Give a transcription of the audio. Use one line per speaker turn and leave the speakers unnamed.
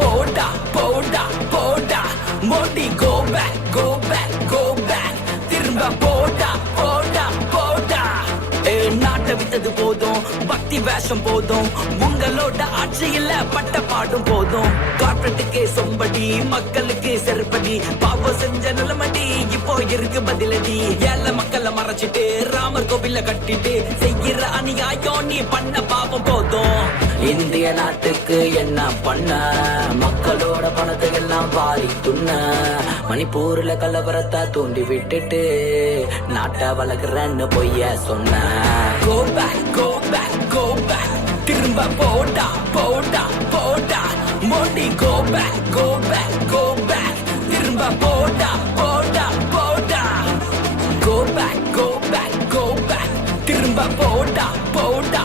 போடா போடா போடா Modi go back go back go back திரும்ப போடா போடா போடா. நாட்டை வித்தது போதும் பக்தி வேஷம் போதும். உங்களோட ஆட்சியில பட்ட பாடும் போதும். காட்டுறதுக்கு சொம்படி மக்களுக்கு செருப்படி. பாவம் செஞ்ச நிலமடி இப்போ இருக்கு பதிலடி. ஏழை மக்களை மறைச்சிட்டு ராமர் கோவில கட்டிட்டு செய்கிற அநியாயம் நீ பண்ண இந்திய நாட்டுக்கு என்ன பண்ண? மக்களோட பணத்தை எல்லாம் வாரி துண்ண. மணிப்பூர்ல கலவரத்தை தூண்டி விட்டுட்டு நாட்டை வளர்க்குறேன்னு பொய்ய சொன்ன. Go back go back go back திரும்ப போடா போடா போடா Modi go back go back go back திரும்ப போடா போடா போடா go back go back go back திரும்ப போடா போடா